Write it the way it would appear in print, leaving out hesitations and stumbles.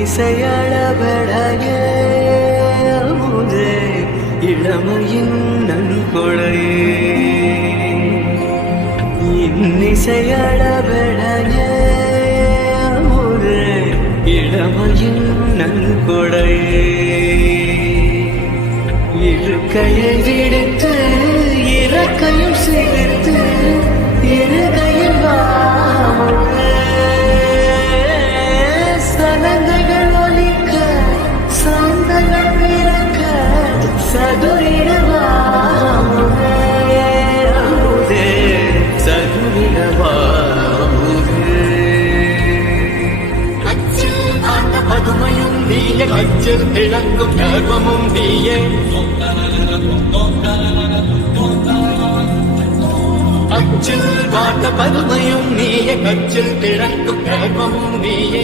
இன்னிசையளபடைய அமுதே இளமையின் நன்கொடையே இன்னிசையளபடைய அமுதே இளமையின் நன்கொடையே இருக்கையை விடுத்து இறக்கையும் சேர்த்து இருகையில் சனங்கள் ஒலிக்க சாந்தங்கள் பிறக்க சதுரிடவாமுதே சதுரிடவாமுதே பதுமையும் நீய கச்சில் திளங்கும் கர்வமும் நீயே அச்சில் காட்ட பதுமையும் நீயே கச்சில் திளங்கும் கர்வமும் நீயே